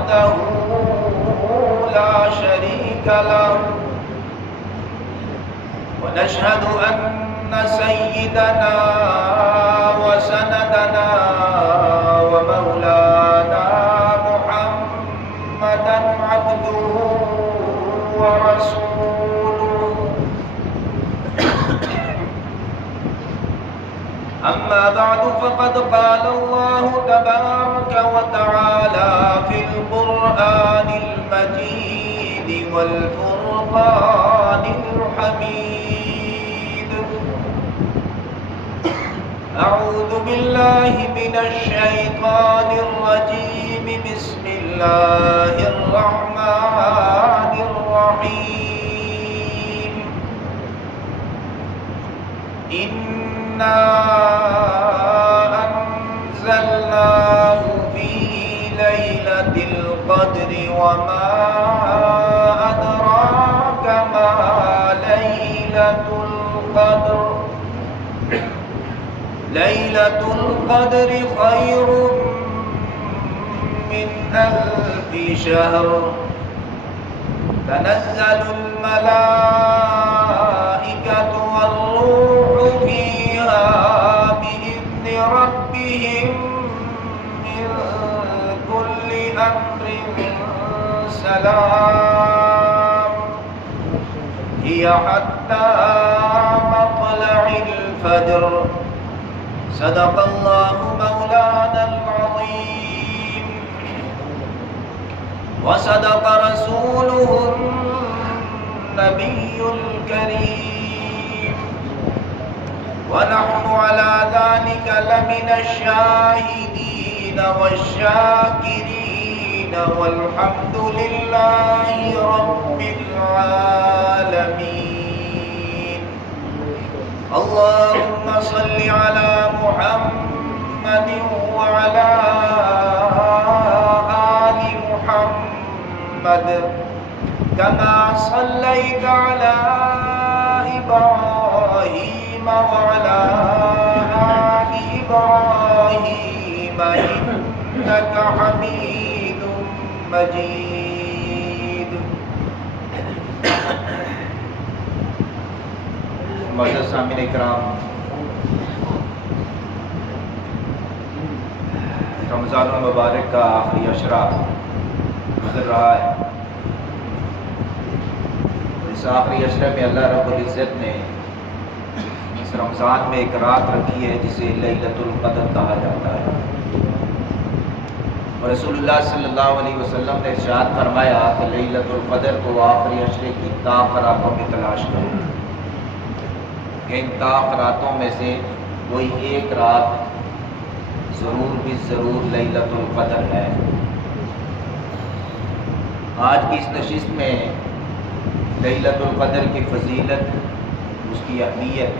وحده لا شريك له ونشهد أن سيدنا وسندنا ومولانا محمدا عبده ورسوله أما بعد فقد قال الله تبارك وتعالى في القرآن المجيد والفرقان الحميد أعوذ بالله من الشيطان الرجيم بسم الله الرحمن الرحيم إنا أنزلناه في ليلة القدر وما أدراك ما ليلة القدر ليلة القدر خير من ألف شهر تنزل الملائكة والروح فيها بإذن ربهم من كل أمر سلام هي حتى مطلع الفجر صدق الله مولانا العظيم وصدق رسوله النبي الكريم ونحن على ذلك لمن الشاهدين والشاكرين والحمد لله رب العالمين اللهم صل على محمد وعلى آل محمد كما صليت على إبراهيم وعلى آل إبراهيم إنك حميد مجيد معزز سامعین اکرام، رمضان المبارک کا آخری عشرہ گزر رہا ہے۔ اس آخری عشرے میں اللہ رب العزت نے اس رمضان میں ایک رات رکھی ہے جسے لیلۃ القدر کہا جاتا ہے، اور رسول اللہ صلی اللہ علیہ وسلم نے ارشاد فرمایا کہ لیلۃ القدر کو آخری عشرے کی طاق راتوں میں تلاش کرو کہ ان طاق راتوں میں سے کوئی ایک رات ضرور بھی ضرور لیلۃ القدر ہے۔ آج کی اس نشست میں لیلۃ القدر کی فضیلت، اس کی اہمیت،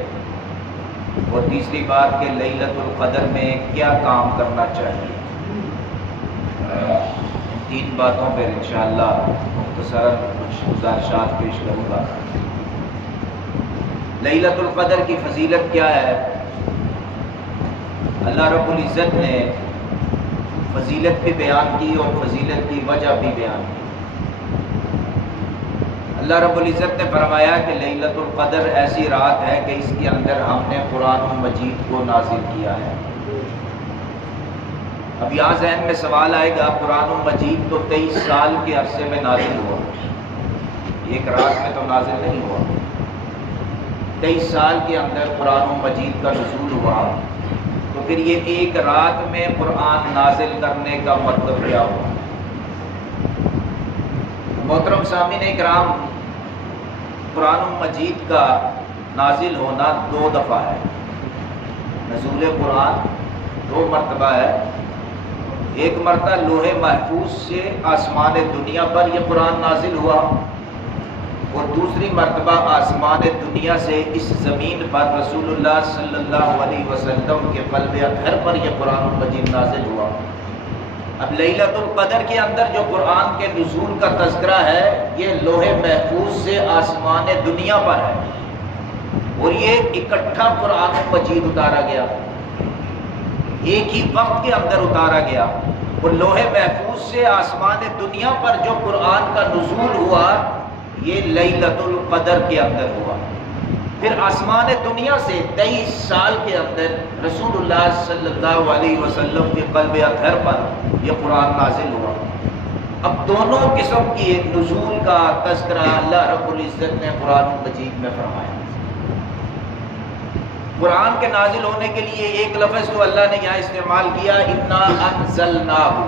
اور تیسری بات کہ لیلۃ القدر میں کیا کام کرنا چاہیے، ان تین باتوں پر انشاءاللہ مختصراً کچھ گزارشات پیش کروں گا۔ لیلۃ القدر کی فضیلت کیا ہے؟ اللہ رب العزت نے فضیلت بھی بیان کی اور فضیلت کی وجہ بھی بیان کی۔ اللہ رب العزت نے فرمایا کہ لیلۃ القدر ایسی رات ہے کہ اس کے اندر ہم نے قرآن مجید کو نازل کیا ہے۔ اب یہاں ذہن میں سوال آئے گا، قرآن مجید تو 23 سال کے عرصے میں نازل ہوا، ایک رات میں تو نازل نہیں ہوا۔ 23 سال کے اندر قرآن مجید کا نزول ہوا، تو پھر یہ ایک رات میں قرآن نازل کرنے کا مطلب کیا ہوا؟ محترم سامعین اکرام، قرآن مجید کا نازل ہونا 2 دفعہ ہے۔ نزول قرآن 2 مرتبہ ہے۔ ایک مرتبہ لوح محفوظ سے آسمان دنیا پر یہ قرآن نازل ہوا، اور دوسری مرتبہ آسمان دنیا سے اس زمین پر رسول اللہ صلی اللہ علیہ وسلم کے قلب اطہر پر یہ قرآن مجید نازل ہوا۔ اب لیلۃ القدر کے اندر جو قرآن کے نزول کا تذکرہ ہے، یہ لوح محفوظ سے آسمان دنیا پر ہے، اور یہ اکٹھا قرآن مجید اتارا گیا، ایک ہی وقت کے اندر اتارا گیا۔ وہ لوح محفوظ سے آسمان دنیا پر جو قرآن کا نزول ہوا یہ لیلۃ القدر کے اندر ہوا. پھر آسمان دنیا سے 23 سال کے اندر رسول اللہ صلی اللہ علیہ وسلم کے قلب اطہر پر یہ قرآن نازل ہوا. اب دونوں قسم کی نزول کا تذکرہ اللہ رب العزت نے قرآن مجید میں فرمایا. قرآن کے نازل ہونے کے لیے ایک لفظ تو اللہ نے یہاں استعمال کیا انا انزلناہ.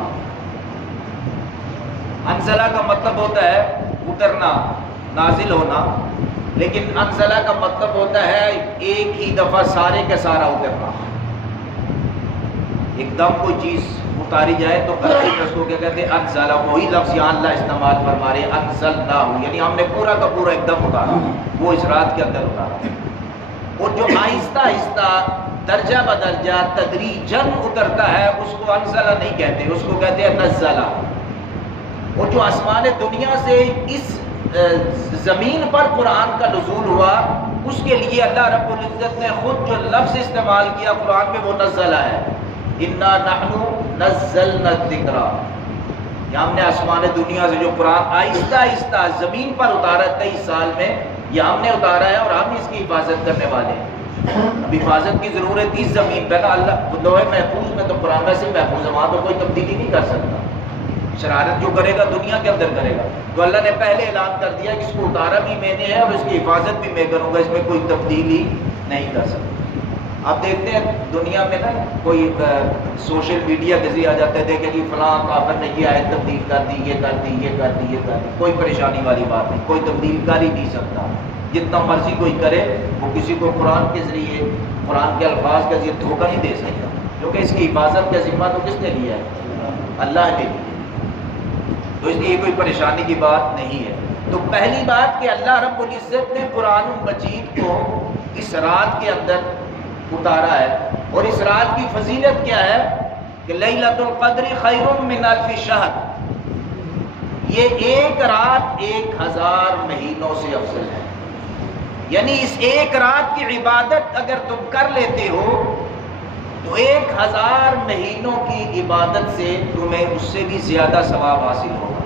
انزلہ کا مطلب ہوتا ہے اترنا، نازل ہونا، لیکن انزلہ کا مطلب ہوتا ہے ایک ہی دفعہ سارے کا سارا اترنا. ایک دم کوئی چیز اتاری جائے تو اس کو کیا کہتے ہیں انزلہ. وہی لفظ یہاں اللہ استعمال فرما رہے انزلناہ، یعنی ہم نے پورا کا پورا ایک دم اتارا، وہ اس رات کے اندر اتارا. اور جو آہستہ آہستہ درجہ بدرجہ تدریجاً اترتا ہے اس کو انزلہ نہیں کہتے، اس کو کہتے ہیں نزلہ. اور جو آسمان دنیا سے اس زمین پر قرآن کا نزول ہوا اس کے لیے اللہ رب العزت نے خود جو لفظ استعمال کیا قرآن میں وہ نزلہ ہے. انا نحن نزلنا الذکر، ہم نے آسمان دنیا سے جو قرآن آہستہ آہستہ زمین پر اتارا 23 سال میں، یہ ہم نے اتارا ہے اور ہم اس کی حفاظت کرنے والے ہیں. اب حفاظت کی ضرورت اس زمین پہ نا. اللہ لوح محفوظ میں تو قرآن ویسے محفوظ ہے، وہاں تو کوئی تبدیلی نہیں کر سکتا. شرارت جو کرے گا دنیا کے اندر کرے گا. تو اللہ نے پہلے اعلان کر دیا کہ اس کو اتارا بھی میں نے ہے اور اس کی حفاظت بھی میں کروں گا، اس میں کوئی تبدیلی نہیں کر سکتا. آپ دیکھتے ہیں دنیا میں نا کوئی سوشل میڈیا بزی آ جاتا ہے، دیکھیں جی فلاں کافر نے یہ آیت تبدیل کر دی، یہ کر دی، یہ کر دی، یہ کر دی. کوئی پریشانی والی بات نہیں، کوئی تبدیل کر ہی نہیں سکتا. جتنا مرضی کوئی کرے وہ کسی کو قرآن کے ذریعے، قرآن کے الفاظ کے ذریعے دھوکہ نہیں دے سکتا، کیونکہ اس کی حفاظت کا ذمہ تو کس نے لیا ہے؟ اللہ نے لیا. تو اس لیے یہ کوئی پریشانی کی بات نہیں ہے. تو پہلی بات کہ اللہ رب العزت نے قرآن مجید کو اس رات کے اندر اتارا ہے. اور اس رات کی فضیلت کیا ہے کہ لیلۃ القدر خیر من الف شہر، یہ ایک رات 1000 مہینوں سے افضل ہے. یعنی اس ایک رات کی عبادت اگر تم کر لیتے ہو تو 1000 مہینوں کی عبادت سے تمہیں اس سے بھی زیادہ ثواب حاصل ہوگا.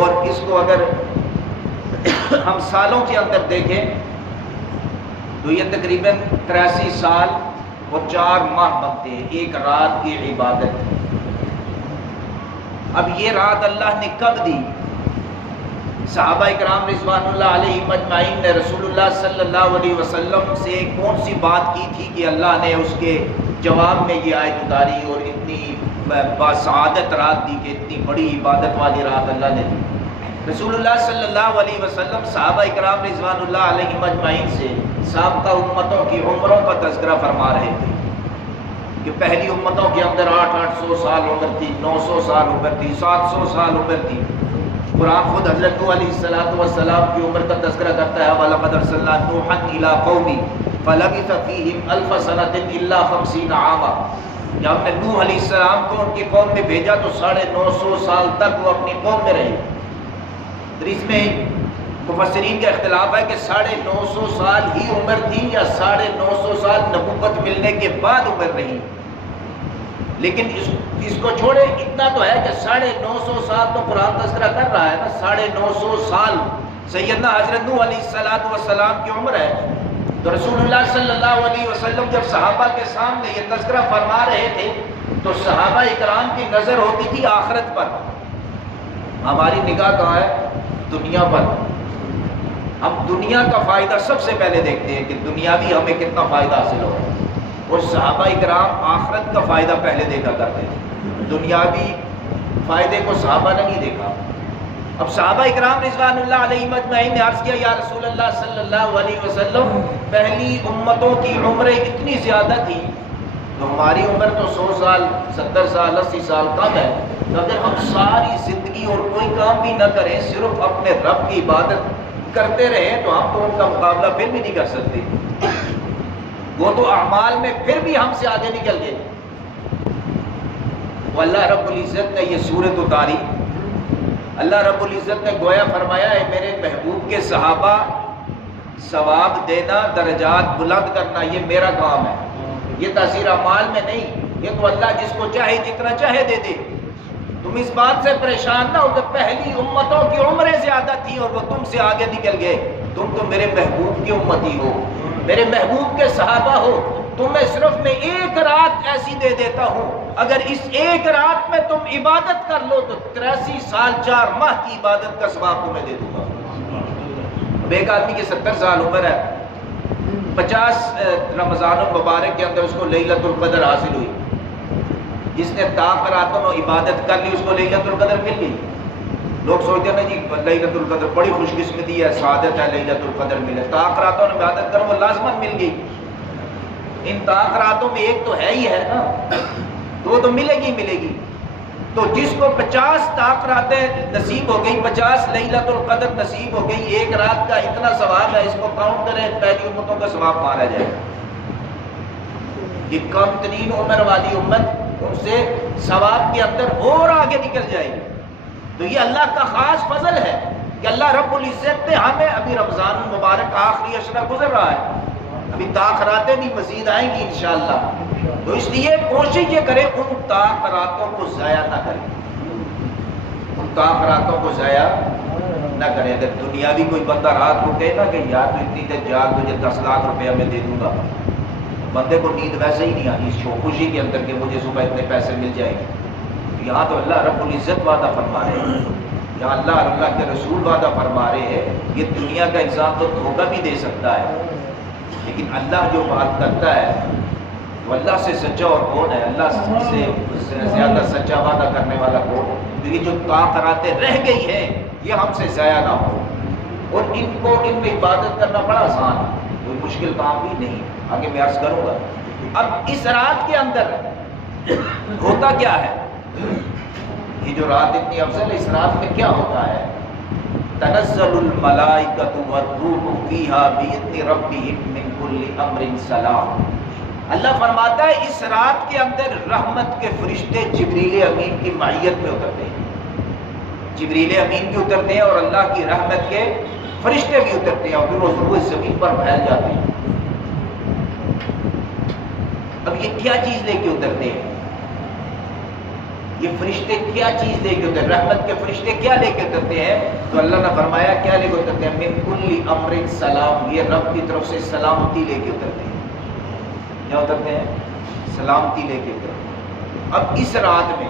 اور اس کو اگر ہم سالوں کے اندر دیکھیں تو یہ تقریباً 83 سال اور 4 ماہ بنتے ہیں ایک رات کی عبادت. اب یہ رات اللہ نے کب دی؟ صحابہ اکرام رضوان اللہ علیہ مجمعین نے رسول اللہ صلی اللہ علیہ وسلم سے کون سی بات کی تھی کہ اللہ نے اس کے جواب میں یہ آیت اتاری اور اتنی باسعادت رات دی کہ اتنی بڑی عبادت والی رات اللہ نے دی؟ رسول اللہ صلی اللہ علیہ وسلم صحابہ اکرام رضوان اللہ علیہ مجمعین سے سابقہ امتوں کی عمروں کا تذکرہ فرما رہے تھے کہ پہلی امتوں کے اندر 800 سال عمر تھی، 900 سال عمر تھی، 700 سال عمر تھی. قرآن خود حضرت نوح علیہ السلام کی عمر کا تذکرہ کرتا ہے وَلَقَدْ أَرْسَلْنَا نُوحًا إِلَىٰ قَوْمِهِ فَلَبِثَ فِيهِمْ أَلْفَ سَنَةٍ إِلَّا 50 عَامًا. جب ہم نے نوح علیہ السلام کو ان کی قوم میں بھیجا تو 950 سال تک وہ اپنی قوم میں رہے. تو اس میں مفسرین کا اختلاف ہے کہ 950 سال ہی عمر تھی یا 950 سال نبوت ملنے کے بعد عمر رہی. لیکن اس کو چھوڑے اتنا تو ہے کہ 950 سال تو قرآن تذکرہ کر رہا ہے نا. 950 سال سیدنا حضرت نوح علیہ السلام کی عمر ہے. تو رسول اللہ صلی اللہ علیہ وسلم جب صحابہ کے سامنے یہ تذکرہ فرما رہے تھے تو صحابہ اکرام کی نظر ہوتی تھی آخرت پر. ہماری نگاہ کہاں ہے؟ دنیا پر. ہم دنیا کا فائدہ سب سے پہلے دیکھتے ہیں کہ دنیاوی ہمیں کتنا فائدہ حاصل ہو. اور صحابہ اکرام آخرت کا فائدہ پہلے دیکھا کرتے تھے، دنیاوی فائدے کو صحابہ نے نہیں دیکھا. اب صحابہ اکرام رضوان اللہ علیہ مجمعین نے عرض کیا یا رسول اللہ صلی اللہ علیہ وسلم پہلی امتوں کی عمریں اتنی زیادہ تھی تو ہماری عمر تو 100 سال 70 سال 80 سال کم ہے. تو اگر ہم ساری زندگی اور کوئی کام بھی نہ کریں صرف اپنے رب کی عبادت کرتے رہیں تو ہم تو ان کا مقابلہ پھر بھی نہیں کر سکتے. وہ تو اعمال میں پھر بھی ہم سے آگے نکل گئے. وہ اللہ رب العزت نے یہ صورت اتاری. اللہ رب العزت نے گویا فرمایا ہے میرے محبوب کے صحابہ ثواب دینا، درجات بلند کرنا یہ میرا کام ہے. یہ تاثیر اعمال میں نہیں، یہ تو اللہ جس کو چاہے جتنا چاہے دے دے. تم اس بات سے پریشان نہ ہو کہ پہلی امتوں کی عمریں زیادہ تھیں اور وہ تم سے آگے نکل گئے. تم تو میرے محبوب کی امتی ہو، میرے محبوب کے صحابہ ہو. تمہیں صرف میں ایک رات ایسی دے دیتا ہوں، اگر اس ایک رات میں تم عبادت کر لو تو 83 سال 4 ماہ کی عبادت کا ثواب تمہیں دے دوں گا. اب ایک آدمی کی 70 سال عمر ہے، 50 رمضان المبارک کے اندر اس کو لیلۃ القدر حاصل ہوئی. جس نے طاق راتوں میں عبادت کر لی اس کو لیلۃ القدر مل گئی. لوگ سوچتے ہیں جی لیلۃ القدر بڑی خوش قسمتی ہے، سعادت ہے لیلۃ القدر ملے. طاق راتوں میں عبادت کرو وہ لازماً مل گئی. ان طاق راتوں میں ایک تو ہے ہی ہے نا، دو تو ملے گی. تو جس کو 50 طاق راتیں نصیب ہو گئی، 50 لیلۃ القدر نصیب ہو گئی، ایک رات کا اتنا ثواب ہے. اس کو کاؤنٹ کریں، پہلی امتوں کا ثواب مارا جائے. یہ کم ترین عمر والی امت ان سے ثواب کے اندر اور آگے نکل جائے گی. تو یہ اللہ کا خاص فضل ہے کہ اللہ رب العزت نے ہمیں، ابھی رمضان المبارک کا آخری عشرہ گزر رہا ہے، ابھی طاقراتیں بھی مزید آئیں گی انشاءاللہ. تو اس لیے کوشش یہ کریں ان طاقراتوں کو ضائع نہ کریں، ان طاقراتوں کو ضائع نہ کریں. اگر دنیاوی کوئی بندہ رات کو کہے نا کہ یار تو اتنی دیر جاگ، تجھے 10 لاکھ روپیہ میں دے دوں گا، بندے کو نیند ویسے ہی نہیں آتی اس خوشی کے اندر کہ مجھے صبح اتنے پیسے مل جائیں گے. یہاں تو اللہ رب العزت وعدہ فرما رہے ہیں، یہاں اللہ کے رسول وعدہ فرما رہے ہیں. یہ دنیا کا انسان تو دھوکہ بھی دے سکتا ہے، لیکن اللہ جو بات کرتا ہے وہ اللہ سے سچا اور کون ہے؟ اللہ سے زیادہ سچا وعدہ کرنے والا کون ہے؟ تو یہ جو طاقراتیں رہ گئی ہیں یہ ہم سے ضائع نہ ہو، اور ان میں عبادت کرنا بڑا آسان ہے، کوئی مشکل کام بھی نہیں. آگے میں عرض کروں گا. اب اس رات کے اندر ہوتا کیا ہے؟ یہ جو رات اتنی افضل ہے، اس رات میں کیا ہوتا ہے؟ تنزل الملائکۃ والروح فیہا بإذن ربہم من کل امر سلام. اللہ فرماتا ہے اس رات کے اندر رحمت کے فرشتے جبریل امین کی معیت میں اترتے ہیں. جبریل امین بھی اترتے ہیں اور اللہ کی رحمت کے فرشتے بھی اترتے ہیں، اور پھر وہ روح زمین پر پھیل جاتے ہیں. اب یہ کیا چیز لے کے اترتے ہیں؟ یہ فرشتے کیا چیز لے کے اترتے ہیں؟ رحمت کے فرشتے کیا لے کے اترتے ہیں؟ تو اللہ نے فرمایا کیا لے کے اترتے ہیں؟ من کل امر سلام. یہ رب کی طرف سے سلامتی لے کے اترتے ہیں. کیا اترتے ہیں؟ سلامتی لے کے اترتے ہیں. اب اس رات میں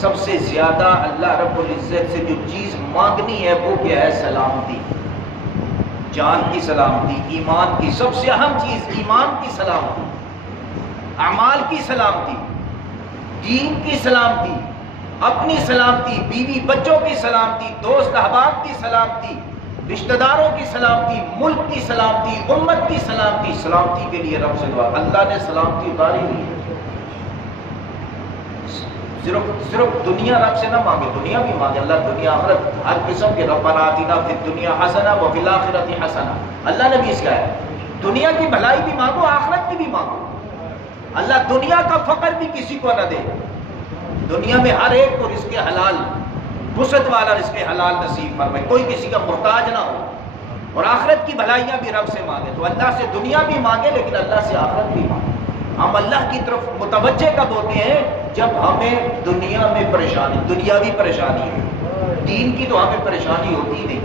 سب سے زیادہ اللہ رب العزت سے جو چیز مانگنی ہے وہ کیا ہے؟ سلامتی. جان کی سلامتی، ایمان کی سب سے اہم چیز، ایمان کی سلامتی، اعمال کی سلامتی، دین کی سلامتی، اپنی سلامتی، بیوی بچوں کی سلامتی، دوست احباب کی سلامتی، رشتہ داروں کی سلامتی، ملک کی سلامتی، امت کی سلامتی. سلامتی کے لیے رب سے دعا. اللہ نے سلامتی اتاری ہوئی ہے. صرف دنیا رب سے نہ مانگے، دنیا بھی مانگے. اللہ دنیا آخرت ہر قسم کے ربنا آتنا فی الدنیا حسنہ وفی الآخرۃ حسنہ. اللہ نے بھی اس کا ہے، دنیا کی بھلائی بھی مانگو، آخرت کی بھی مانگو. اللہ دنیا کا فقر بھی کسی کو نہ دے. دنیا میں ہر ایک کو رزق حلال، وسعت والا رزق حلال نصیب فرمائے، کوئی کسی کا محتاج نہ ہو. اور آخرت کی بھلائیاں بھی رب سے مانگے. تو اللہ سے دنیا بھی مانگے لیکن اللہ سے آخرت بھی مانگے. ہم اللہ کی طرف متوجہ کب ہوتے ہیں؟ جب ہمیں دنیا میں پریشانی، دنیاوی پریشانی ہے. دین کی تو ہمیں پریشانی ہوتی ہی نہیں،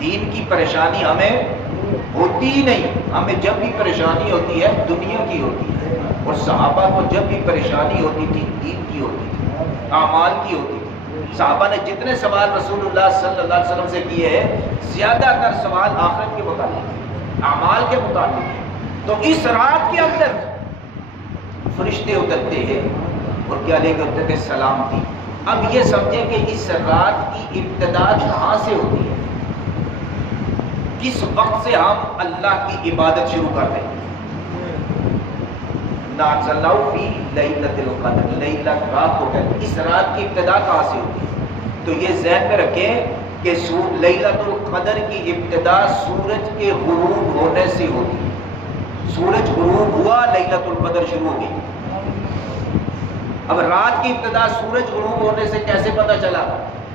دین کی پریشانی ہمیں ہوتی ہی نہیں. ہمیں جب بھی پریشانی ہوتی ہے دنیا کی ہوتی ہے. اور صحابہ کو جب بھی پریشانی ہوتی تھی دین کی ہوتی تھی، اعمال کی ہوتی تھی. صحابہ نے جتنے سوال رسول اللہ صلی اللہ علیہ وسلم سے کیے ہیں زیادہ تر سوال آخرت کے متعلق، اعمال کے متعلق. تو اس رات کے اندر فرشتے اترتے ہیں اور کیا لے کے اترتے ہیں؟ سلامتی. اب یہ سمجھیں کہ اس رات کی ابتدا کہاں سے ہوتی ہے، کس وقت سے ہم اللہ کی عبادت شروع کرتے ہیں؟ نازلہ فی لیلۃ القدر، لیلۃ رات کو کہتے ہیں. اس رات کی ابتدا کہاں سے ہوتی ہے؟ تو یہ ذہن میں رکھیں کہ لیلۃ القدر کی ابتدا سورج کے غروب ہونے سے ہوتی ہے. سورج غروب ہوا، لیلۃ القدر شروع ہو گئی. اب رات کی ابتدا سورج غروب ہونے سے کیسے پتہ چلا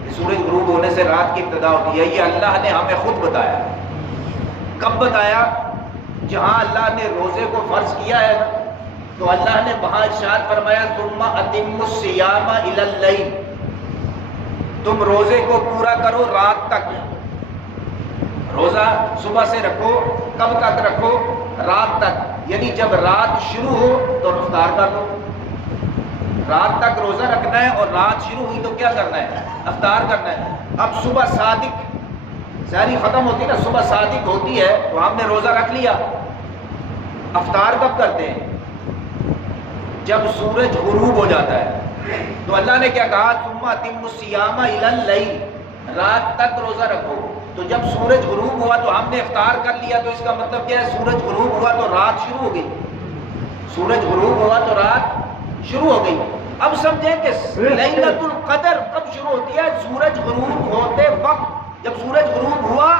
کہ سورج غروب ہونے سے رات کی ابتدا ہوتی ہے؟ یہ اللہ نے ہمیں خود بتایا. کب بتایا؟ جہاں اللہ نے روزے کو فرض کیا ہے نا، تو اللہ نے وہاں ارشاد فرمایا ثم اتموا الصیام الی اللیل، تم روزے کو پورا کرو رات تک. روزہ صبح سے رکھو، کب تک رکھو؟ رات تک، یعنی جب رات شروع ہو تو افطار کر لو. رات تک روزہ رکھنا ہے اور رات شروع ہوئی تو کیا کرنا ہے؟ افطار کرنا ہے. اب صبح صادق سحری ختم ہوتی ہے نا، صبح صادق ہوتی ہے تو ہم نے روزہ رکھ لیا. افطار کب کرتے ہیں؟ جب سورج غروب ہو جاتا ہے. تو اللہ نے کیا کہا؟ ثم اتموا الصیام الی اللیل، رات تک روزہ رکھو. تو جب سورج غروب ہوا تو ہم نے افطار کر لیا، تو اس کا مطلب کیا ہے؟ سورج غروب ہوا تو رات شروع ہو گئی. سورج غروب ہوا تو رات شروع ہو گئی. اب سمجھیں کہ لیلۃ القدر کب شروع ہوتی ہے؟ سورج غروب ہوتے وقت. جب سورج غروب ہوا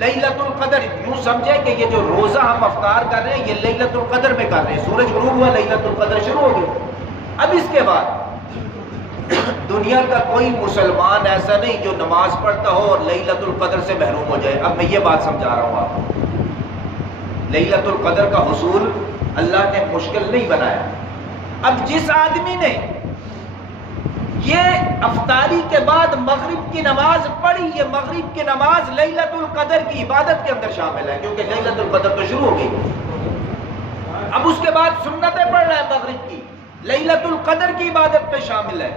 لیلۃ القدر، یوں سمجھیں کہ یہ جو روزہ ہم افطار کر رہے ہیں یہ لیلۃ القدر میں کر رہے ہیں. سورج غروب ہوا، لیلۃ القدر شروع ہو گئی. اب اس کے بعد دنیا کا کوئی مسلمان ایسا نہیں جو نماز پڑھتا ہو اور لیلۃ القدر سے محروم ہو جائے. اب میں یہ بات سمجھا رہا ہوں آپ کو. لیلۃ القدر کا حصول اللہ نے مشکل نہیں بنایا. اب جس آدمی نے یہ افطاری کے بعد مغرب کی نماز پڑھی، یہ مغرب کی نماز لیلۃ القدر کی عبادت کے اندر شامل ہے، کیونکہ لیلۃ القدر تو شروع ہو گئی. اب اس کے بعد سنتیں پڑھ رہا ہے مغرب کی، لیلۃ القدر کی عبادت میں شامل ہے.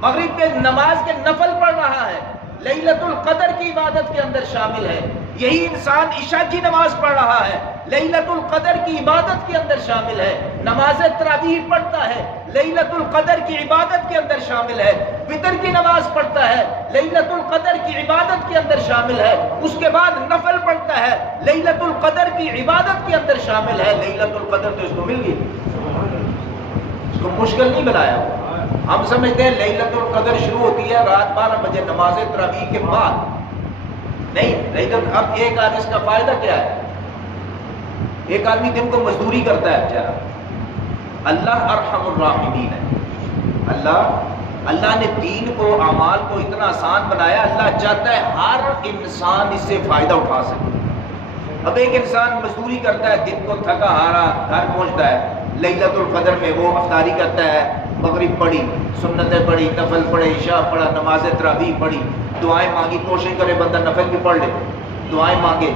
مغرب کے نماز کے نفل پڑھ رہا ہے، لیلۃ القدر کی عبادت کے اندر شامل ہے. یہی انسان عشاء کی نماز پڑھ رہا ہے، لیلۃ القدر کی عبادت کے اندر شامل ہے. نماز تراویح پڑھتا ہے، لیلۃ القدر کی عبادت کے اندر شامل ہے. وتر کی نماز پڑھتا ہے، لیلۃ القدر کی عبادت کے اندر شامل ہے. اس کے بعد نفل پڑھتا ہے، لیلۃ القدر کی عبادت کے اندر شامل ہے. لیلۃ القدر تو اس کو مل گئی، اس کو مشکل نہیں بنایا. ہم سمجھتے ہیں لیلۃ القدر شروع ہوتی ہے رات 12 بجے نماز تراویح کے بعد. نہیں، لیلۃ اب ایک آدمی اس کا فائدہ کیا ہے؟ ایک آدمی دن کو مزدوری کرتا ہے بیچارہ. اللہ ارحم الراحمین ہے. اللہ نے دین کو، اعمال کو اتنا آسان بنایا. اللہ چاہتا ہے ہر انسان اس سے فائدہ اٹھا سکے. اب ایک انسان مزدوری کرتا ہے، دن کو تھکا ہارا گھر پہنچتا ہے، لیلۃ القدر میں وہ افطاری کرتا ہے، مغرب پڑھی، سنتیں پڑھی، نفل پڑھے، عشاء پڑھا، نماز تراویح پڑھی، دعائیں مانگی. کوشش کرے بندہ نفل بھی پڑھ لے، دعائیں مانگے.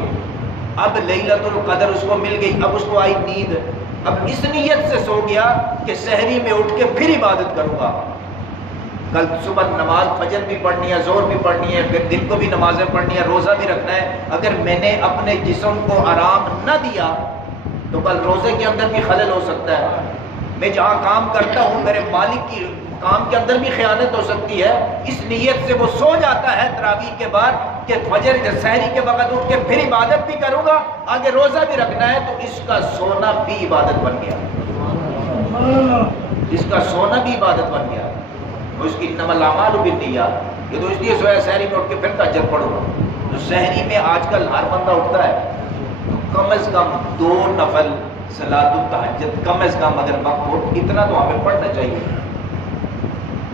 اب لیلۃ القدر اس کو مل گئی. اب اس کو آئی نیند. اب اس نیت سے سو گیا کہ سحری میں اٹھ کے پھر عبادت کروں گا. کل صبح نماز فجر بھی پڑھنی ہے، ظہر بھی پڑھنی ہے، پھر دن کو بھی نمازیں پڑھنی ہے، روزہ بھی رکھنا ہے. اگر میں نے اپنے جسم کو آرام نہ دیا تو کل روزے کے اندر بھی خلل ہو سکتا ہے. میں جہاں کام کرتا ہوں میرے مالک کی کام کے اندر بھی خیانت ہو سکتی ہے. اس نیت سے وہ سو جاتا ہے تراویح کے بعد کہ فجر سحری کے وقت اٹھ کے پھر عبادت بھی کروں گا، آگے روزہ بھی رکھنا ہے. تو اس کا سونا بھی عبادت بن گیا، اس کا سونا بھی عبادت بن گیا. تو اس کی انما الاعمال بالنیات. یہ تو اس لیے سویا سحری میں اٹھ کے پھر تہجد پڑھوں گا. تو سحری میں آج کل ہر بندہ اٹھتا ہے تو کم از کم 2 نفل صلاۃ التہجد کم از کم اگر وقت ہو، اتنا تو ہمیں پڑھنا چاہیے،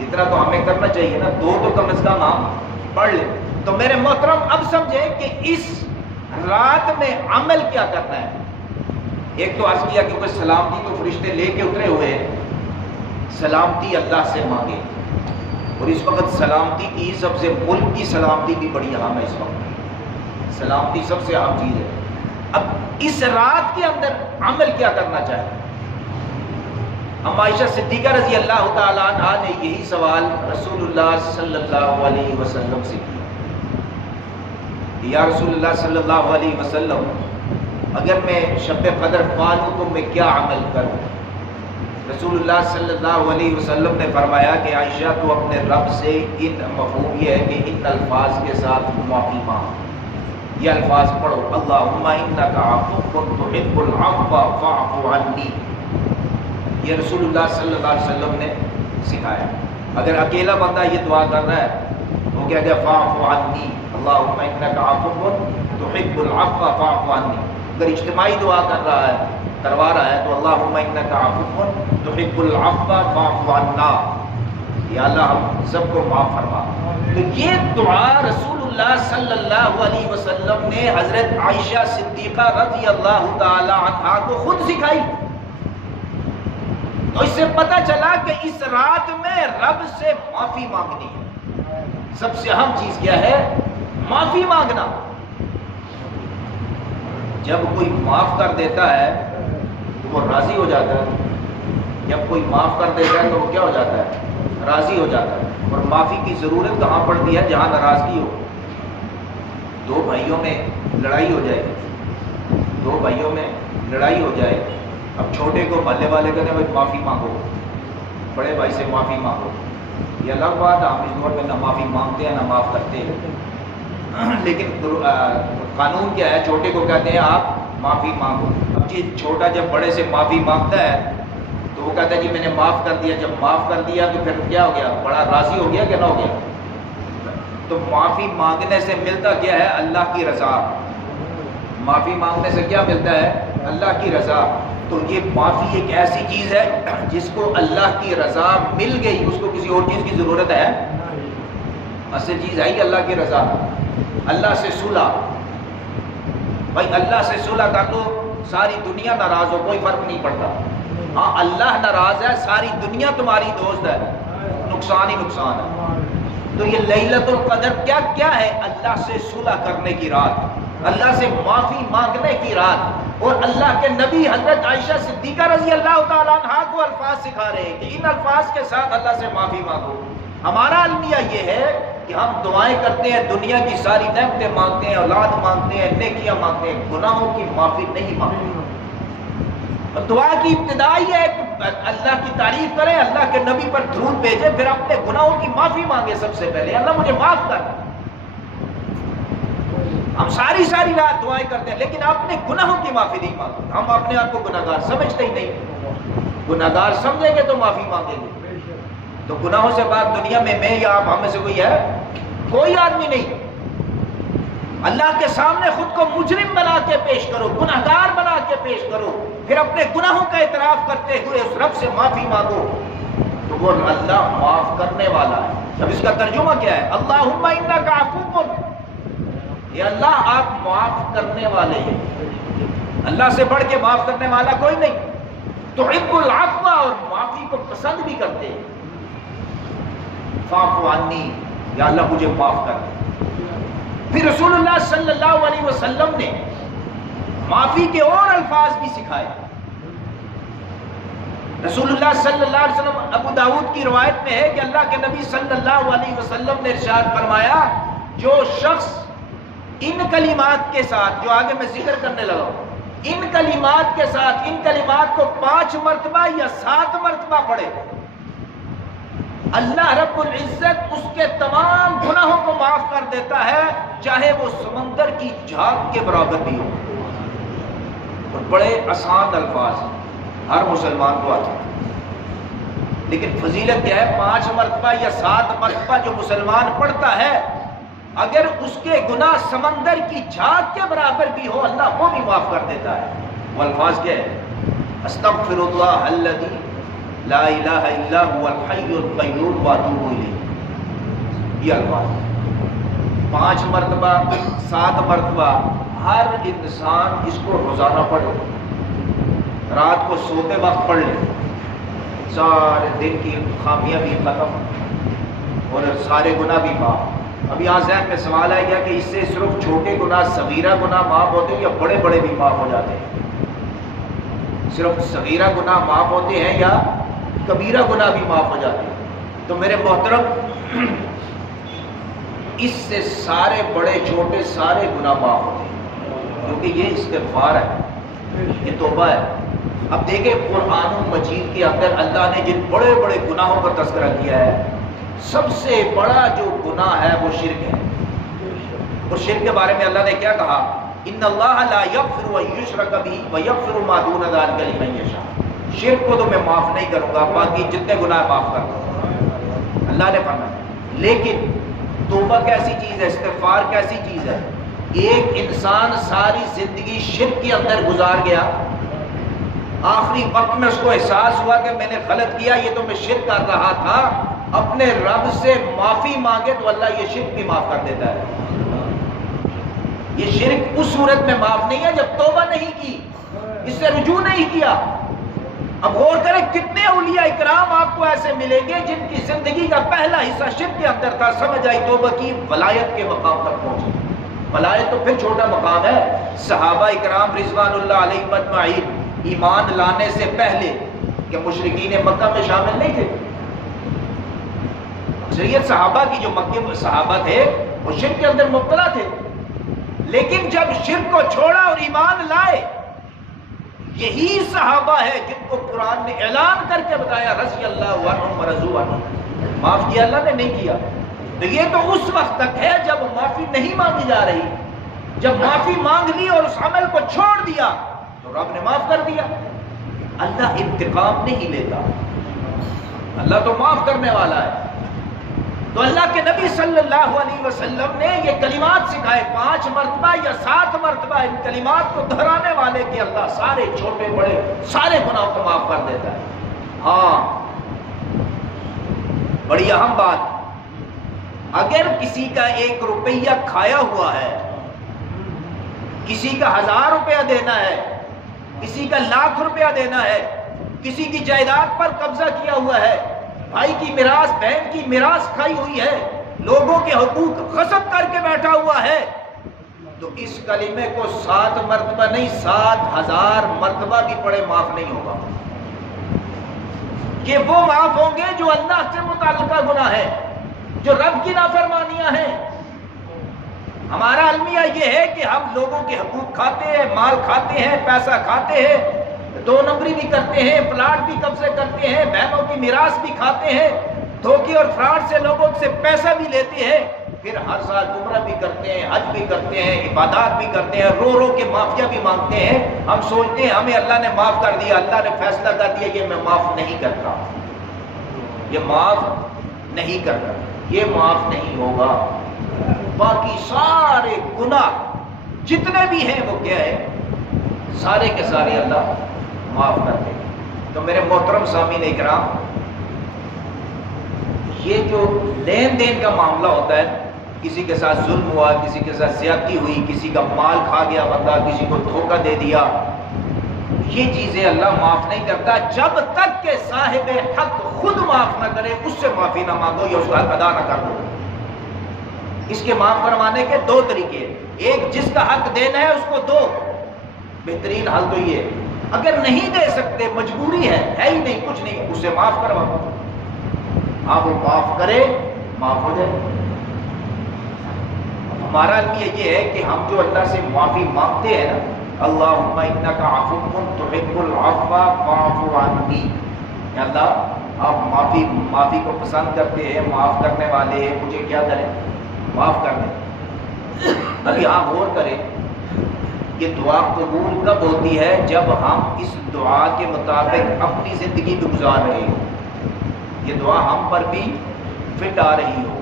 اتنا تو ہمیں کرنا چاہیے نا. 2 تو کم از کم ہم پڑھ لیں. تو میرے محترم اب سمجھیں کہ اس رات میں عمل کیا کرنا ہے. ایک تو عرض کیا کہ کوئی سلامتی تو فرشتے لے کے اترے ہوئے ہیں، سلامتی اللہ سے مانگے. اور اس وقت سلامتی کی سب سے، ملک کی سلامتی بھی بڑی اہم ہے. اس وقت سلامتی سب سے اہم چیز ہے. اب اس رات کے اندر عمل کیا کرنا چاہیے؟ ہم عائشہ صدیقہ رضی اللہ تعالیٰ عنہا نے یہی سوال رسول اللہ صلی اللہ علیہ وسلم سے کیا. یا رسول اللہ صلی اللہ علیہ وسلم، اگر میں شب قدر پالوں تو میں کیا عمل کروں؟ رسول اللہ صلی اللہ علیہ وسلم نے فرمایا کہ عائشہ تو اپنے رب سے ان مفہوم یہ ہے کہ ان الفاظ کے ساتھ معافی مانگ. یہ الفاظ پڑھو، اللہم انک عفو تحب العفو فاعف عنی. یہ رسول اللہ صلی اللہ علیہ وسلم نے سکھایا. اگر اکیلا بندہ یہ دعا کر رہا ہے وہ کہہ دے فاعف عنی، اللہم انک عفو تحب العفو فاعف عنی. اگر اجتماعی دعا کروا رہا ہے تو اللہم انک عفو تحب العفو فاعف عنا، یا اللہ ہم سب کو معاف فرما. تو یہ دعا رسول اللہ صلی اللہ علیہ وسلم نے حضرت عائشہ صدیقہ رضی اللہ تعالی عنہا کو خود سکھائی. تو اس سے پتہ چلا کہ اس رات میں رب سے معافی مانگنی ہے. سب سے اہم چیز کیا ہے؟ معافی مانگنا. جب کوئی معاف کر دیتا ہے تو وہ راضی ہو جاتا ہے. جب کوئی معاف کر دیتا ہے تو وہ کیا ہو جاتا ہے؟ راضی ہو جاتا ہے. اور معافی کی ضرورت کہاں پڑتی ہے؟ جہاں ناراضگی ہو. دو بھائیوں میں لڑائی ہو جائے گی، دو بھائیوں میں لڑائی ہو جائے. اب چھوٹے کو محلے والے کہتے ہیں بھائی معافی مانگو، بڑے بھائی سے معافی مانگو. یہ الگ بات ہے، ہم اس دور میں نہ معافی مانگتے ہیں نہ معاف کرتے ہیں. لیکن قانون کیا ہے؟ چھوٹے کو کہتے ہیں آپ معافی مانگو. اب جی چھوٹا جب بڑے سے معافی مانگتا ہے تو وہ کہتا ہے جی میں نے معاف کر دیا. جب معاف کر دیا تو پھر کیا ہو گیا؟ بڑا راضی ہو گیا کہ نہ ہو گیا؟ تو معافی مانگنے سے ملتا کیا ہے؟ اللہ کی رضا. معافی مانگنے سے کیا ملتا ہے؟ اللہ کی رضا. تو یہ معافی ایک ایسی چیز ہے جس کو اللہ کی رضا مل گئی، اس کو کسی اور چیز کی ضرورت ہے؟ اصل چیز ہے ہی اللہ کی رضا. اللہ سے صلح، بھائی اللہ سے صلح کر لو، ساری دنیا ناراض ہو کوئی فرق نہیں پڑتا. ہاں اللہ ناراض ہے، ساری دنیا تمہاری دوست ہے، نقصان ہی نقصان ہے. تو یہ لیلۃ القدر کیا ہے؟ اللہ سے صلح کرنے کی رات، اللہ سے معافی مانگنے کی رات. اور اللہ کے نبی حضرت عائشہ صدیقہ رضی اللہ تعالیٰ عنہا کو الفاظ سکھا رہے ہیں کہ ان الفاظ کے ساتھ اللہ سے معافی مانگو. ہمارا المیہ یہ ہے کہ ہم دعائیں کرتے ہیں، دنیا کی ساری نعمتیں مانگتے ہیں، اولاد مانگتے ہیں، نیکیاں مانگتے ہیں، گناہوں کی معافی نہیں مانگتے. اور دعا کی ابتدا یہ ہے کہ اللہ کی تعریف کریں، اللہ کے نبی پر درود بھیجیں، پھر اپنے گناہوں کی معافی مانگے. سب سے پہلے اللہ مجھے معاف کر. ہم ساری رات دعائیں کرتے ہیں لیکن اپنے گناہوں کی معافی نہیں مانگتے. ہم اپنے آپ کو گناہگار سمجھتے ہی نہیں. گناہگار سمجھیں گے تو معافی مانگیں گے. تو گناہوں سے بات دنیا میں یا آپ ہم میں سے کوئی ہے؟ کوئی آدمی نہیں. اللہ کے سامنے خود کو مجرم بنا کے پیش کرو، گناہگار بنا کے پیش کرو، پھر اپنے گناہوں کا اعتراف کرتے ہوئے اس رب سے معافی مانگو تو وہ اللہ معاف کرنے والا ہے. اب اس کا ترجمہ کیا ہے؟ اللہم انک عفو، یہ اللہ آپ معاف کرنے والے ہیں. اللہ سے بڑھ کے معاف کرنے والا کوئی نہیں. تحب العفو، اور معافی کو پسند بھی کرتے ہیں. فاعف عنی، یا اللہ مجھے معاف کر دے. پھر رسول اللہ صلی اللہ علیہ وسلم نے معافی کے اور الفاظ بھی سکھائے. رسول اللہ صلی اللہ علیہ وسلم، ابو داؤد کی روایت میں ہے کہ اللہ کے نبی صلی اللہ علیہ وسلم نے ارشاد فرمایا جو شخص ان کلمات کے ساتھ جو آگے میں ذکر کرنے لگا ہوں، ان کلمات کے ساتھ ان کلمات کو 5 مرتبہ یا 7 مرتبہ پڑھے، اللہ رب العزت اس کے تمام گناہوں کو معاف کر دیتا ہے، چاہے وہ سمندر کی جھاگ کے برابر بھی ہو. اور بڑے آسان الفاظ ہر مسلمان کو آتے ہیں، لیکن فضیلت کیا ہے؟ 5 مرتبہ یا 7 مرتبہ جو مسلمان پڑھتا ہے، اگر اس کے گناہ سمندر کی جھاگ کے برابر بھی ہو اللہ وہ بھی معاف کر دیتا ہے. وہ الفاظ کیا ہے؟ استغفر اللہ الذی لا الہ الا هو الحی القیوم واتوب الیہ. یہ الفاظ 5 مرتبہ 7 مرتبہ ہر انسان اس کو روزانہ پڑھے. رات کو سوتے وقت پڑھ لے، سارے دن کی خامیاں بھی ختم اور سارے گناہ بھی معاف. اب یہاں ذہن میں سوال آئے گیا کہ اس سے صرف چھوٹے گناہ صغیرہ گناہ معاف ہوتے ہیں یا بڑے بڑے بھی معاف ہو جاتے ہیں؟ صرف صغیرہ گناہ معاف ہوتے ہیں یا کبیرہ گناہ بھی معاف ہو جاتے ہیں؟ تو میرے محترم اس سے سارے بڑے چھوٹے سارے گناہ معاف ہوتے ہیں، کیونکہ یہ استغفار ہے، یہ توبہ ہے. اب دیکھیں قرآن مجید کے اندر اللہ نے جن بڑے بڑے گناہوں کا تذکرہ کیا ہے، سب سے بڑا جو گناہ ہے وہ شرک ہے. اور شرک کے بارے میں اللہ نے کیا کہا؟ ان اللہ لا یغفر ان یشرک بہ ویغفر ما دون ذلک لمن یشاء. شرک کو تو میں معاف نہیں کروں گا، باقی جتنے گناہ معاف کر دوں گا، اللہ نے فرمایا. لیکن توبہ کیسی چیز ہے، استغفار کیسی چیز ہے؟ ایک انسان ساری زندگی شرک کے اندر گزار گیا، آخری وقت میں اس کو احساس ہوا کہ میں نے غلط کیا، یہ تو میں شرک کر رہا تھا، اپنے رب سے معافی مانگے تو اللہ یہ شرک بھی معاف کر دیتا ہے. یہ شرک اس صورت میں معاف نہیں ہے جب توبہ نہیں کی، اس سے رجوع نہیں کیا. اب غور کریں کتنے اولیاء اکرام آپ کو ایسے ملیں گے جن کی زندگی کا پہلا حصہ شرک کے اندر تھا، سمجھ آئی توبہ کی، ولایت کے مقام تک پہنچے۔ ولایت تو پھر چھوٹا مقام ہے۔ صحابہ اکرام رضوان اللہ علیہم اجمعین ایمان لانے سے پہلے کہ مشرکین مکہ میں شامل نہیں تھے۔ اکثریت صحابہ کی جو مکے میں صحابہ تھے وہ شرک کے اندر مبتلا تھے، لیکن جب شرک کو چھوڑا اور ایمان لائے، یہی صحابہ ہے جن کو قرآن نے اعلان کر کے بتایا رضی اللہ عنہم ورضوا عنہ۔ معاف کیا اللہ نے، نہیں کیا؟ تو یہ تو اس وقت تک ہے جب معافی نہیں مانگی جا رہی۔ جب معافی مانگ لی اور اس عمل کو چھوڑ دیا تو رب نے معاف کر دیا۔ اللہ انتقام نہیں لیتا، اللہ تو معاف کرنے والا ہے۔ تو اللہ کے نبی صلی اللہ علیہ وسلم نے یہ کلمات سکھائے، 5 مرتبہ یا 7 مرتبہ ان کلمات کو دہرانے والے کہ اللہ سارے چھوٹے بڑے سارے گناہوں کو معاف کر دیتا ہے۔ ہاں، بڑی اہم بات، اگر کسی کا 1 روپیہ کھایا ہوا ہے، کسی کا 1000 روپیہ دینا ہے، کسی کا 1,00,000 روپیہ دینا ہے، کسی کی جائیداد پر قبضہ کیا ہوا ہے، بھائی کی میراث بہن کی میراث کھائی ہوئی ہے، لوگوں کے حقوق غصب کر کے بیٹھا ہوا ہے، تو اس کلمے کو 7 مرتبہ نہیں 7,000 مرتبہ بھی پڑھے معاف نہیں ہوگا۔ کہ وہ معاف ہوں گے جو اللہ سے متعلقہ گناہ ہے، جو رب کی نافرمانیاں ہیں۔ ہمارا المیہ یہ ہے کہ ہم لوگوں کے حقوق کھاتے ہیں، مال کھاتے ہیں، پیسہ کھاتے ہیں، 2 نمبری بھی کرتے ہیں، پلاٹ بھی قبضے کرتے ہیں، بہنوں کی میراث بھی کھاتے ہیں، دھوکے اور فراڈ سے لوگوں سے پیسہ بھی لیتے ہیں، پھر ہر سال عمرہ بھی کرتے ہیں، حج بھی کرتے ہیں، عبادات بھی کرتے ہیں، رو رو کے معافیا بھی مانگتے ہیں۔ ہم سوچتے ہیں ہمیں اللہ نے معاف کر دیا، اللہ نے فیصلہ کر دیا یہ میں معاف نہیں کرتا، یہ معاف نہیں کرتا، یہ معاف نہیں ہوگا۔ باقی سارے گناہ جتنے بھی ہیں وہ کیا ہے، سارے کے سارے اللہ معاف کر دے۔ تو میرے محترم سامعین اکرام، یہ جو لین دین کا معاملہ ہوتا ہے، کسی کے ساتھ ظلم ہوا، کسی کے ساتھ زیادتی ہوئی، کسی کا مال کھا گیا بندہ، کسی کو دھوکہ دے دیا، یہ چیزیں اللہ معاف نہیں کرتا جب تک کہ صاحب حق خود معاف نہ کرے، اس سے معافی نہ مانگو یا اس کا حق ادا نہ کر دو۔ اس کے معاف کروانے کے 2 طریقے ہیں، ایک جس کا حق دینا ہے اس کو دو، بہترین حل تو یہ ہے۔ اگر نہیں دے سکتے، مجبوری ہے ہی نہیں، کچھ نہیں، اسے معاف کرواؤ، آپ وہ معاف کرے، معاف ہو جائے۔ ہمارا المیہ یہ ہے کہ ہم جو اللہ سے معافی مانگتے ہیں نا، اللہم انک عفو تحب العفو فاعف عنی، یا اللہ آپ معافی کو پسند کرتے ہیں، معاف کرنے والے ہیں، مجھے کیا کریں، معاف کر دیں۔ اب یہاں غور کریں، یہ دعا قبول کب ہوتی ہے؟ جب ہم اس دعا کے مطابق اپنی زندگی بھی گزار رہے ہو، یہ دعا ہم پر بھی فٹ آ رہی ہو۔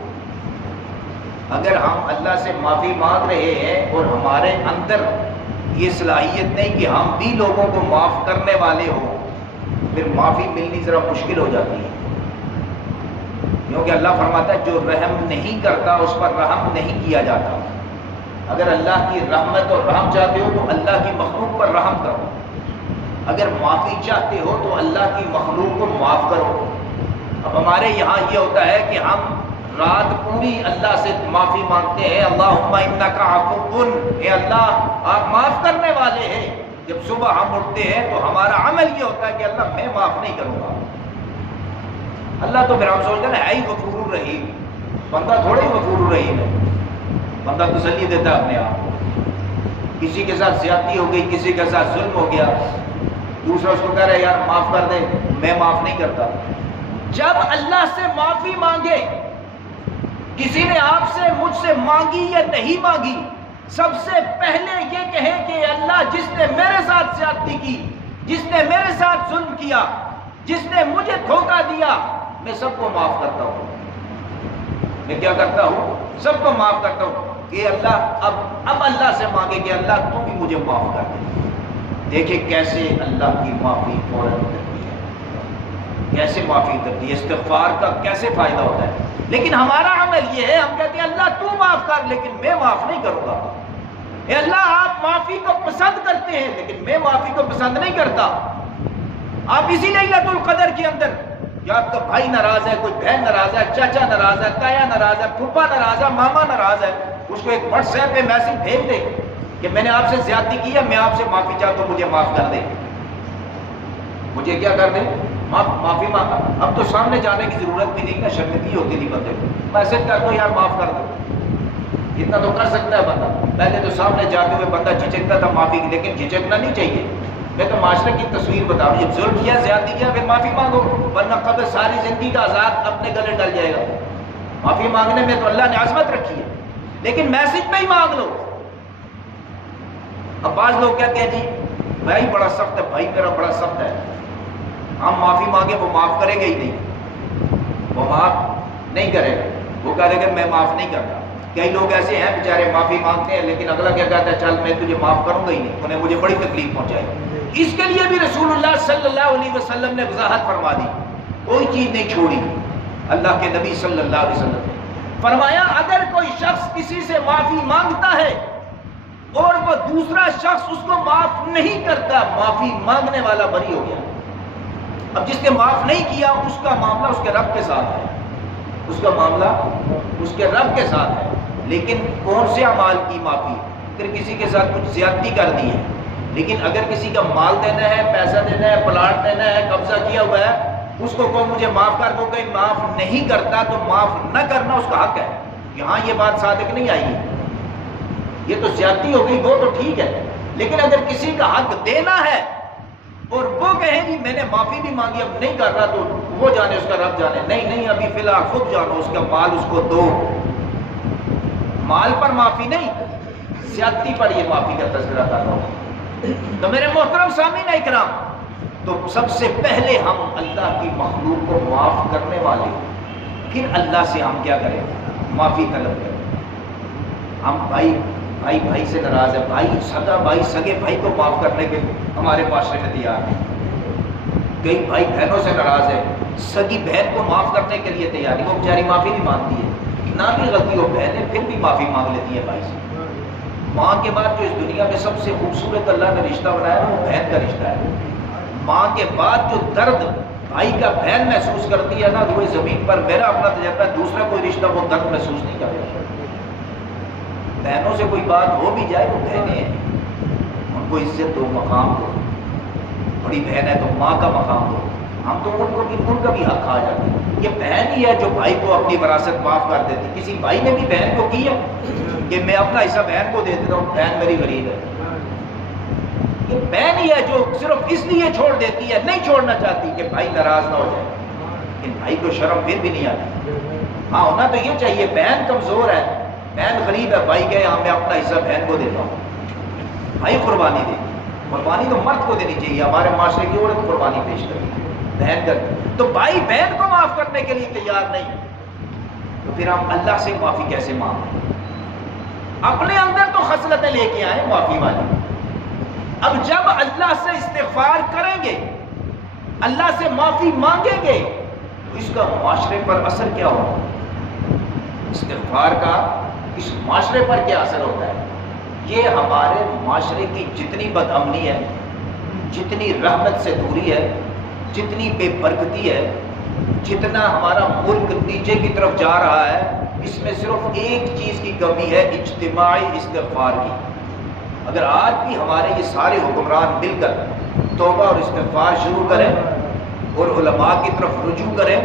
اگر ہم اللہ سے معافی مانگ رہے ہیں اور ہمارے اندر یہ صلاحیت نہیں کہ ہم بھی لوگوں کو معاف کرنے والے ہوں، پھر معافی ملنی ذرا مشکل ہو جاتی ہے، کیونکہ اللہ فرماتا ہے جو رحم نہیں کرتا اس پر رحم نہیں کیا جاتا۔ اگر اللہ کی رحمت اور رحم چاہتے ہو تو اللہ کی مخلوق پر رحم کرو، اگر معافی چاہتے ہو تو اللہ کی مخلوق کو معاف کرو۔ اب ہمارے یہاں یہ ہوتا ہے کہ ہم رات پوری اللہ سے معافی مانگتے ہیں، اللہم انک عفو، اے اللہ آپ معاف کرنے والے ہیں۔ جب صبح ہم اٹھتے ہیں تو ہمارا عمل یہ ہوتا ہے کہ اللہ میں معاف نہیں کروں گا۔ اللہ تو پھر ہم سوچتے ہیں ہے ہی غفور الرحیم، بندہ تھوڑے ہی غفور الرحیم ہے، بندہ تسلی دیتا ہے اپنے آپ کو۔ کسی کے ساتھ زیادتی ہو گئی، کسی کے ساتھ ظلم ہو گیا، دوسرا اس کو کہہ رہا ہے یار معاف کر دے، میں معاف نہیں کرتا۔ جب اللہ سے معافی مانگے، کسی نے آپ سے مجھ سے مانگی یا نہیں مانگی، سب سے پہلے یہ کہے کہ اللہ جس نے میرے ساتھ زیادتی کی، جس نے میرے ساتھ ظلم کیا، جس نے مجھے دھوکہ دیا، میں سب کو معاف کرتا ہوں۔ میں کیا کرتا ہوں؟ سب کو معاف کرتا ہوں کہ اللہ اب اللہ سے مانگے کہ اللہ تو بھی مجھے معاف کر دے۔ دیکھیں کیسے اللہ کی معافی فوراً کرتی ہے، کیسے معافی کرتی ہے، استغفار کا کیسے فائدہ ہوتا ہے۔ لیکن ہمارا عمل یہ ہے، ہم کہتے ہیں اللہ تو معاف کر، لیکن میں معاف نہیں کروں گا۔ اے اللہ آپ معافی کو پسند کرتے ہیں لیکن میں معافی کو پسند نہیں کرتا۔ آپ اسی لیلۃ القدر کے اندر یا آپ کا بھائی ناراض ہے، کوئی بہن ناراض ہے، چاچا ناراض ہے، تایا ناراض ہے، پھوپھا ناراض ہے، ماما ناراض ہے، اس کو ایک واٹس ایپ پہ میسج بھیج دے کہ میں نے آپ سے زیادتی کی ہے، میں آپ سے معافی چاہتا ہوں، مجھے معاف کر دے. مجھے کیا کر دے؟ معافی مانگا. اب تو سامنے جانے کی ضرورت بھی نہیں نا، شرمندگی ہوتی نہیں بندے کو. میسج کر دو یار معاف کر دو، اتنا تو کر سکتا ہے بندہ. پہلے تو سامنے جاتے ہوئے بندہ جھجکتا تھا معافی کی، لیکن جھجکنا نہیں چاہیے. میں تو معاشرے کی تصویر بتا رہا ہوں، جب ظلم کیا، زیادتی کیا، پھر معافی مانگو، ورنہ قبل ساری زندگی کا عذاب اپنے گلے ڈل جائے گا. معافی مانگنے میں تو اللہ نے عظمت رکھی ہے، لیکن میسج میں ہی مانگ لو. اب بعض لوگ کہتے ہیں جی بھائی بڑا سخت ہے، بھائی میرا بڑا سخت ہے، ہم معافی مانگے وہ معاف کرے گا ہی نہیں، وہ معاف نہیں کرے گا، وہ کہہ دے گا میں معاف نہیں کرتا. کئی لوگ ایسے ہیں بیچارے معافی مانگتے ہیں لیکن اگلا کیا کہتا ہے چل میں تجھے معاف کروں گا ہی نہیں، انہیں مجھے بڑی تکلیف پہنچائی. اس کے لیے بھی رسول اللہ صلی اللہ علیہ وسلم نے وضاحت فرما دی، کوئی چیز نہیں چھوڑی. اللہ کے نبی صلی اللہ علیہ وسلم نے فرمایا اگر کوئی شخص کسی سے معافی مانگتا ہے اور وہ دوسرا شخص اس کو معاف نہیں کرتا، معافی مانگنے والا بری ہو گیا. اب جس نے معاف نہیں کیا اس کا معاملہ اس کے رب کے ساتھ ہے، اس کا معاملہ اس کے رب کے ساتھ ہے. لیکن کون سے اعمال کی معافی؟ اگر کسی کے ساتھ کچھ زیادتی کر دی ہے، لیکن اگر کسی کا مال دینا ہے، پیسہ دینا ہے، پلاٹ دینا ہے، قبضہ کیا ہوا ہے، اس کو کوئی مجھے معاف کر دو، کوئی معاف نہیں کرتا تو معاف نہ کرنا اس کا حق ہے. یہاں یہ بات صادق نہیں آئی ہے، یہ تو زیادتی ہو گئی، وہ تو ٹھیک ہے. لیکن اگر کسی کا حق دینا ہے اور وہ کہیں جی میں نے معافی بھی مانگی اب نہیں کر رہا، تو وہ جانے اس کا رب جانے. نہیں ابھی فی الحال خود جانو، اس کا مال اس کو دو. مال پر معافی نہیں، زیادتی پر یہ معافی کا تذکرہ کر رہا ہوں. تو میرے محترم سامعین اکرام، تو سب سے پہلے ہم اللہ کی مخلوق کو معاف کرنے والے، پھر اللہ سے ہم کیا کریں؟ معافی طلب کریں. ہم بھائی سے ناراض ہے، سگا بھائی سگے بھائی کو معاف کرنے کے ہمارے معاشرے میں تیار ہے. کئی بھائی بہنوں سے ناراض ہے، سگی بہن کو معاف کرنے کے لیے تیار ہے، وہ بیچاری معافی نہیں مانگتی ہے، نہ بھی غلطی ہو بہن ہے پھر بھی معافی مانگ لیتی ہے بھائی سے. ماں کے بعد جو اس دنیا میں سب سے خوبصورت اللہ نے رشتہ بنایا وہ بہن کا رشتہ ہے. ماں کے بعد جو درد بھائی کا بہن محسوس کرتی ہے نا روئے زمین پر، میرا اپنا تجربہ ہے، دوسرا کوئی رشتہ وہ درد محسوس نہیں کرتا. بہنوں سے کوئی بات ہو بھی جائے وہ بہنیں ہیں، ان کو عزت دو، مقام دو. بڑی بہن ہے تو ماں کا مقام دو. ہم تو ان کا بھی حق کھا جاتے ہیں. یہ بہن ہی ہے جو بھائی کو اپنی وراثت معاف کر دیتی. کسی بھائی نے بھی بہن کو کی ہے کہ میں اپنا حصہ بہن کو دے دیتا ہوں، بہن میری غریب ہے. یہ بہن ہی ہے جو صرف اس لیے چھوڑ دیتی ہے، نہیں چھوڑنا چاہتی کہ بھائی ناراض نہ ہو جائے. ان بھائی کو شرم پھر بھی نہیں آتی. ہاں ہونا تو یہ چاہیے، بہن کمزور ہے، بہن غریب ہے، بھائی کہے ہاں میں اپنا حصہ بہن کو دیتا ہوں. بھائی قربانی دے، قربانی تو مرد کو دینی چاہیے. ہمارے معاشرے کی عورت قربانی پیش کرتی ہے، بہن کرتی. تو بھائی بہن کو معاف کرنے کے لیے تیار نہیں، تو پھر ہم اللہ سے معافی کیسے مانگیں؟ اپنے اندر تو خصلتیں لے کے آئیں معافی والی. اب جب اللہ سے استغفار کریں گے، اللہ سے معافی مانگیں گے، تو اس کا معاشرے پر اثر کیا ہوگا؟ استغفار کا اس معاشرے پر کیا اثر ہوتا ہے؟ یہ ہمارے معاشرے کی جتنی بد امنی ہے، جتنی رحمت سے دوری ہے، جتنی بے برکتی ہے، جتنا ہمارا ملک نیچے کی طرف جا رہا ہے، اس میں صرف ایک چیز کی کمی ہے، اجتماعی استغفار کی. اگر آج بھی ہمارے یہ سارے حکمران مل کر توبہ اور استغفار شروع کریں اور علماء کی طرف رجوع کریں،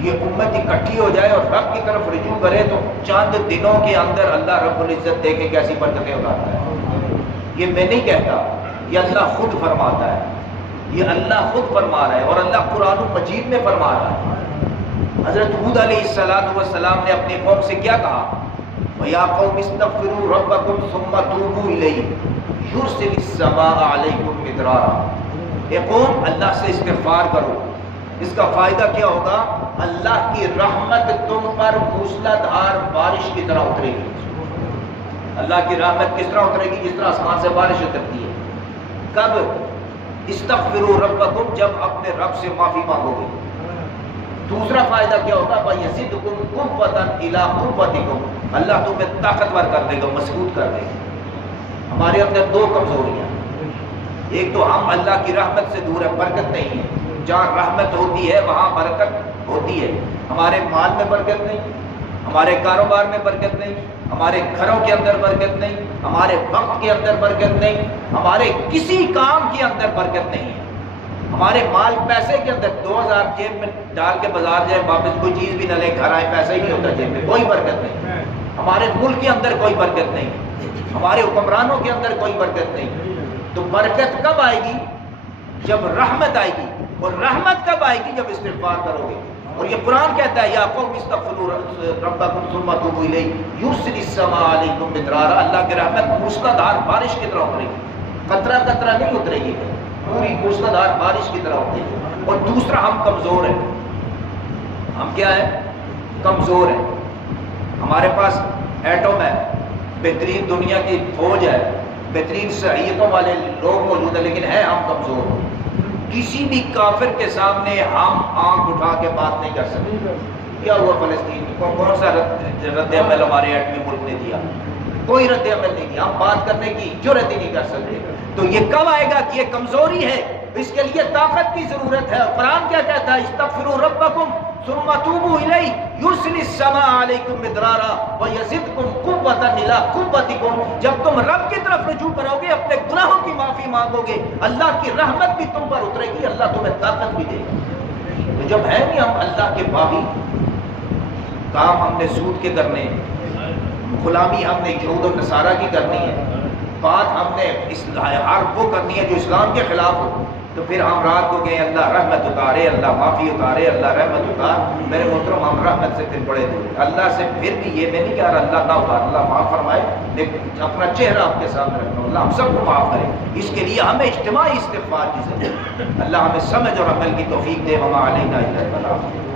یہ امت اکٹھی ہو جائے اور رب کی طرف رجوع کرے، تو چند دنوں کے اندر اللہ رب العزت دیکھے کیسی برکتیں اٹھاتا ہے. یہ میں نہیں کہتا، یہ اللہ خود فرماتا ہے، یہ اللہ خود فرما رہا ہے، اور اللہ قرآن مجید میں فرما رہا ہے. حضرت ہود علیہ السلام نے اپنی قوم سے کیا کہا؟ وَيَا قَوْمِ اسْتَغْفِرُوا رَبَّكُمْ ثُمَّ تُوبُوا إِلَيْهِ يُرْسِلِ السَّمَاءَ عَلَيْكُمْ مِدْرَارًا. اے قوم اللہ سے استغفار کرو. اس کا فائدہ کیا ہوگا؟ اللہ کی رحمت تم پر موسلا دھار بارش کی طرح اترے گی. اللہ کی رحمت کس طرح اترے گی؟ جس طرح آسمان سے بارش اترتی ہے. کب؟ استغفروا ربکم، جب اپنے رب سے معافی مانگو گے. دوسرا فائدہ کیا ہوگا؟ وَيَزِدْكُمْ قُوَّةً إِلَىٰ قُوَّتِكُمْ، اللہ تمہیں طاقتور کر دے گا، مضبوط کر دے گا. ہمارے اندر دو کمزوریاں، ایک تو ہم اللہ کی رحمت سے دور ہیں، برکت نہیں ہے، جہاں رحمت ہوتی ہے وہاں برکت ہوتی ہے۔ ہمارے مال میں برکت نہیں، ہمارے کاروبار میں برکت نہیں، ہمارے گھروں کے اندر برکت نہیں، ہمارے وقت کے اندر برکت نہیں، ہمارے کسی کام کے اندر برکت نہیں ہے۔ ہمارے مال پیسے کے اندر 2000 جیب میں ڈال کے بازار جائے، واپس کوئی چیز بھی نہ لے، گھر آئے پیسہ ہی نہیں ہوتا جیب میں، کوئی برکت نہیں۔ ہمارے ملک کے اندر کوئی برکت نہیں، ہمارے حکمرانوں کے اندر کوئی برکت نہیں۔ تو برکت کب آئے گی؟ جب رحمت آئے گی، اور رحمت کب آئے گی؟ جب استغفار کرو گے۔ اور یہ قرآن کہتا ہے یا قوم استغفروا ربکم ثم توبوا الیہ یرسل السماء علیکم مدرارا، اللہ کی رحمت موسلادھار بارش کی طرح اترے گی، قطرہ قطرہ نہیں اترے گی، پوری موسلادھار بارش کی طرح اترے گی۔ اور دوسرا، ہم کمزور ہیں، ہم کیا ہیں؟ کمزور ہیں۔ ہمارے پاس ایٹم ہے، بہترین دنیا کی فوج ہے، بہترین صلاحیتوں والے لوگ موجود ہیں، لیکن ہے ہم کمزور۔ کسی بھی کافر کے سامنے ہم آنکھ اٹھا کے بات نہیں کر سکتے۔ کیا ہوا فلسطین میں؟ کون سا رد عمل ہمارے ایٹمی ملک نے دیا؟ کوئی رد عمل نہیں دیا، ہم بات کرنے کی جرات ہی نہیں کر سکتے۔ تو یہ کب آئے گا کہ یہ کمزوری ہے، اس کے لیے طاقت کی ضرورت ہے۔ قرآن کیا کہتا ہے؟ استغفروا ربکم ثم توبوا الیہ یرسل السماء علیکم مدرارا ویزدکم قوۃ الی قوتکم۔ جب تم رب کی طرف رجوع کرو گے، اپنے گناہوں کی معافی مانگو گے، اللہ کی رحمت بھی تم پر اترے گی، اللہ تمہیں طاقت بھی دے گا۔ تو جب ہے نہیں ہم اللہ کے باغی، کام ہم نے سود کے کرنے، غلامی ہم نے یہود و نصارہ کی کرنی ہے، بات ہم نے ہر وہ کرنی ہے جو اسلام کے خلاف ہو، تو پھر ہم رات کو کہیں اللہ رحمت اتارے، اللہ معافی اتارے، اللہ رحمت اتار۔ میرے محترم، ہم رحمت سے پھر بڑے دور اللہ سے، پھر بھی یہ میں نہیں کہہ رہا اللہ نہ اتار، اللہ معاف فرمائے، لیکن اپنا چہرہ آپ کے سامنے رکھنا، اللہ ہم سب کو معاف کرے۔ اس کے لیے ہمیں اجتماعی استغفار کی ضرورت ہے۔ اللہ ہمیں سمجھ اور عمل کی توفیق دے۔ وما علینا الا البلاغ۔